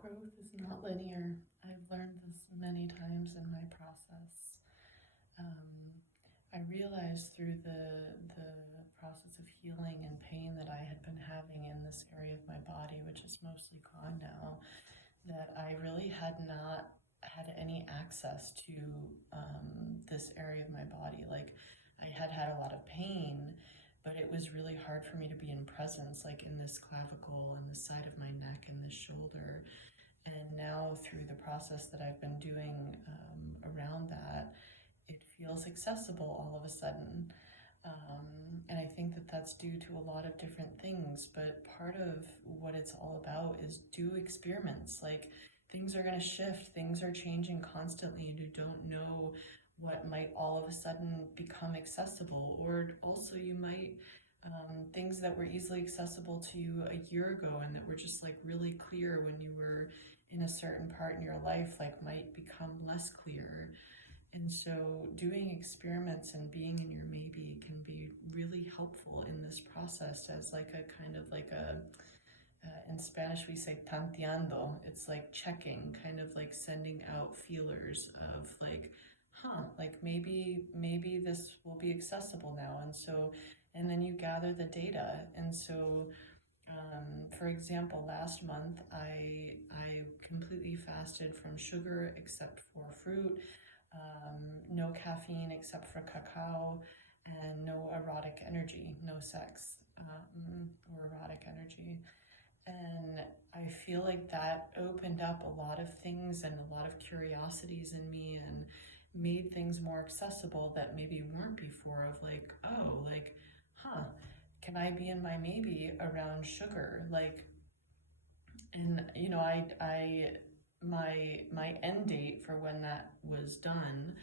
Growth is not linear. I've learned this many times in my process. Um, I realized through the process of healing and pain that I had been having in this area of my body, which is mostly gone now, that I really had not had any access to this area of my body. Like, I had had a lot of pain, but it was really hard for me to be in presence, like in this clavicle and the side of my neck and the shoulder. And now, through the process that I've been doing around that, it feels accessible all of a sudden. And I think that that's due to a lot of different things, but part of what it's all about is do experiments. Like, things are going to shift, things are changing constantly, and you don't know what might all of a sudden become accessible. Or also, you might, things that were easily accessible to you a year ago and that were just like really clear when you were in a certain part in your life, like might become less clear. And so doing experiments and being in your maybe can be really helpful in this process as like a kind of like in Spanish we say tanteando. It's like checking, kind of like sending out feelers of like, like maybe this will be accessible now. And so, and then you gather the data. And so, for example, last month I completely fasted from sugar except for fruit, no caffeine except for cacao, and no erotic energy, no sex or erotic energy. And I feel like that opened up a lot of things and a lot of curiosities in me and made things more accessible that maybe weren't before, of like, oh, like, can I be in my maybe around sugar? Like, and you know, my end date for when that was done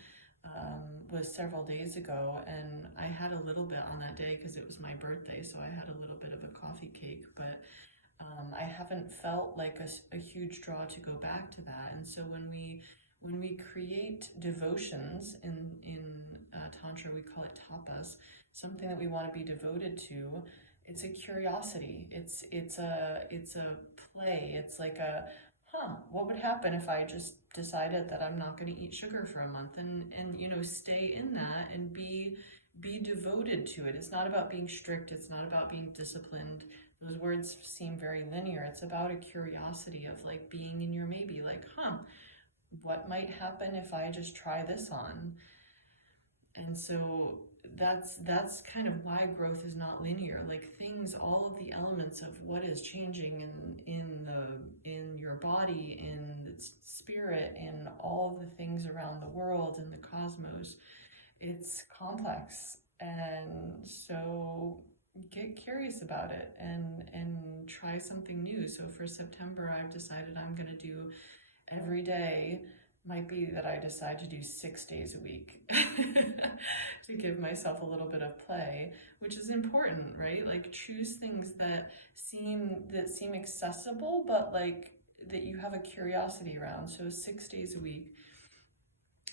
was several days ago, and I had a little bit on that day because it was my birthday, so I had a little bit of a coffee cake, but I haven't felt like a huge draw to go back to that. And so when we create devotions in Tantra, we call it tapas, something that we want to be devoted to. It's a curiosity. It's a play. It's like a what would happen if I just decided that I'm not going to eat sugar for a month, and you know, stay in that and be devoted to it. It's not about being strict. It's not about being disciplined. Those words seem very linear. It's about a curiosity of like being in your maybe, like, what might happen if I just try this on? And so that's kind of why growth is not linear. Like, things, all of the elements of what is changing in your body, in the spirit, in all of the things around the world, in the cosmos, it's complex. And so get curious about it and try something new. So for September, I've decided I'm going to do every day. Might be that I decide to do 6 days a week to give myself a little bit of play, which is important, right? Like, choose things that seem accessible, but like that you have a curiosity around. So 6 days a week,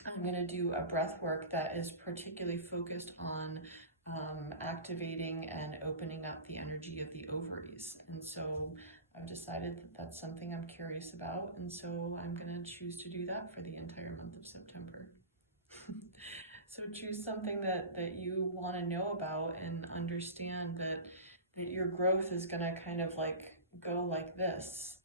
I'm going to do a breath work that is particularly focused on activating and opening up the energy of the ovaries. And so I've decided that that's something I'm curious about. And so I'm going to choose to do that for the entire month of September. So choose something that you want to know about and understand that your growth is going to kind of like go like this.